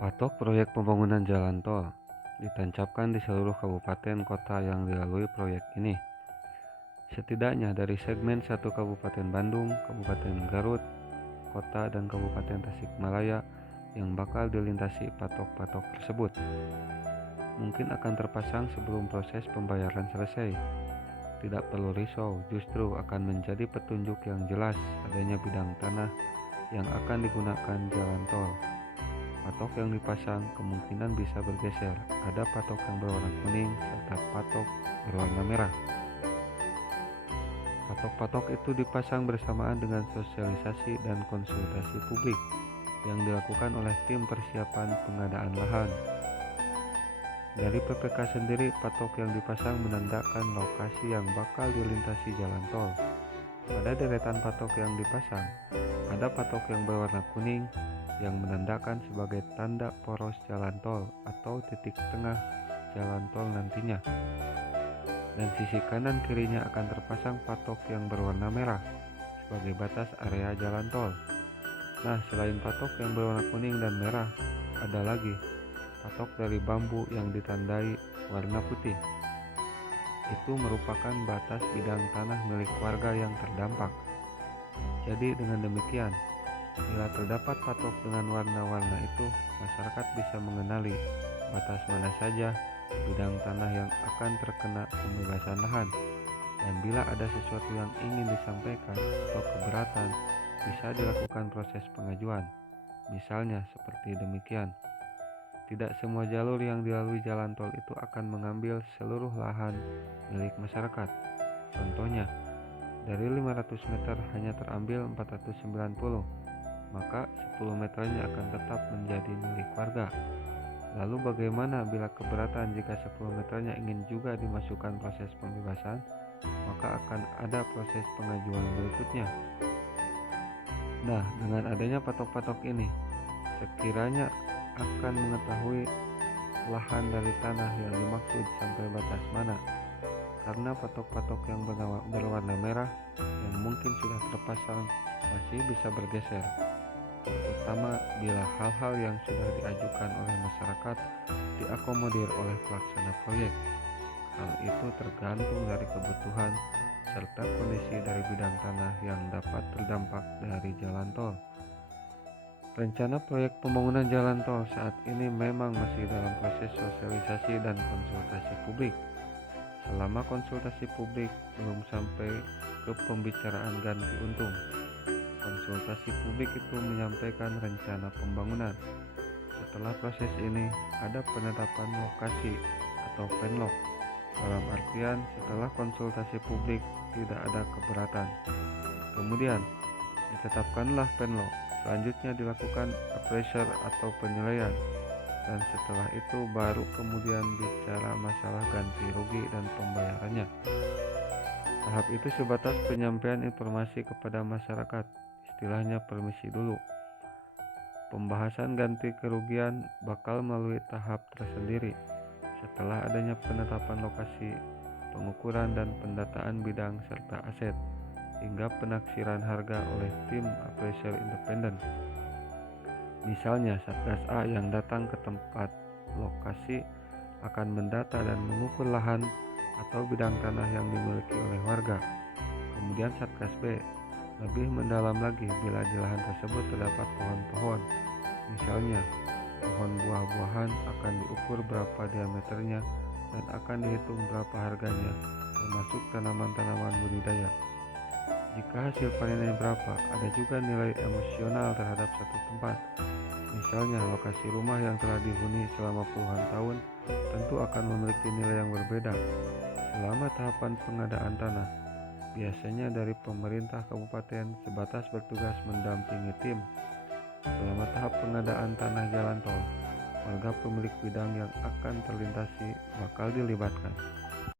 Patok proyek pembangunan jalan tol ditancapkan di seluruh kabupaten kota yang dilalui proyek ini. Setidaknya dari segmen 1 Kabupaten Bandung, Kabupaten Garut, Kota, dan Kabupaten Tasikmalaya yang bakal dilintasi patok-patok tersebut. Mungkin akan terpasang sebelum proses pembayaran selesai. Tidak perlu risau, justru akan menjadi petunjuk yang jelas adanya bidang tanah yang akan digunakan jalan tol. Patok yang dipasang kemungkinan bisa bergeser. Ada patok yang berwarna kuning serta patok berwarna merah. Patok-patok itu dipasang bersamaan dengan sosialisasi dan konsultasi publik yang dilakukan oleh tim persiapan pengadaan lahan. Dari PPK sendiri, patok yang dipasang menandakan lokasi yang bakal dilintasi jalan tol. Pada deretan patok yang dipasang, ada patok yang berwarna kuning yang menandakan sebagai tanda poros jalan tol atau titik tengah jalan tol nantinya. Dan sisi kanan kirinya akan terpasang patok yang berwarna merah sebagai batas area jalan tol. Nah, selain patok yang berwarna kuning dan merah, ada lagi patok dari bambu yang ditandai warna putih. Itu merupakan batas bidang tanah milik warga yang terdampak. Jadi dengan demikian, bila terdapat patok dengan warna-warna itu, masyarakat bisa mengenali batas mana saja bidang tanah yang akan terkena pembebasan lahan. Dan bila ada sesuatu yang ingin disampaikan atau keberatan, bisa dilakukan proses pengajuan. Misalnya seperti demikian. Tidak semua jalur yang dilalui jalan tol itu akan mengambil seluruh lahan milik masyarakat. Contohnya, dari 500 meter hanya terambil 490, maka 10 meternya akan tetap menjadi milik warga. Lalu bagaimana bila keberatan jika 10 meternya ingin juga dimasukkan proses pembebasan? Maka akan ada proses pengajuan berikutnya. Nah, dengan adanya patok-patok ini, sekiranya akan mengetahui lahan dari tanah yang dimaksud sampai batas mana, karena patok-patok yang berwarna merah yang mungkin sudah terpasang masih bisa bergeser, terutama bila hal-hal yang sudah diajukan oleh masyarakat diakomodir oleh pelaksana proyek. Hal itu tergantung dari kebutuhan serta kondisi dari bidang tanah yang dapat terdampak dari jalan tol. Rencana proyek pembangunan jalan tol saat ini memang masih dalam proses sosialisasi dan konsultasi publik. Selama konsultasi publik belum sampai ke pembicaraan ganti untung. Konsultasi publik itu menyampaikan rencana pembangunan. Setelah proses ini, ada penetapan lokasi atau penlok. Dalam artian setelah konsultasi publik tidak ada keberatan. Kemudian ditetapkanlah penlok. Selanjutnya dilakukan appraiser atau penilaian. Dan setelah itu baru kemudian bicara masalah ganti rugi dan pembayarannya. Tahap itu sebatas penyampaian informasi kepada masyarakat, istilahnya permisi dulu. Pembahasan ganti kerugian bakal melalui tahap tersendiri. Setelah adanya penetapan lokasi, pengukuran dan pendataan bidang serta aset, hingga penaksiran harga oleh tim appraiser independen. Misalnya Satgas A yang datang ke tempat lokasi akan mendata dan mengukur lahan atau bidang tanah yang dimiliki oleh warga. Kemudian Satgas B lebih mendalam lagi bila di lahan tersebut terdapat pohon-pohon. Misalnya pohon buah-buahan akan diukur berapa diameternya dan akan dihitung berapa harganya, termasuk tanaman-tanaman budidaya. Jika hasil panennya berapa, ada juga nilai emosional terhadap satu tempat. Misalnya lokasi rumah yang telah dihuni selama puluhan tahun tentu akan memiliki nilai yang berbeda. Selama tahapan pengadaan tanah, biasanya dari pemerintah kabupaten sebatas bertugas mendampingi tim. Selama tahap pengadaan tanah jalan tol, warga pemilik bidang yang akan terlintasi bakal dilibatkan.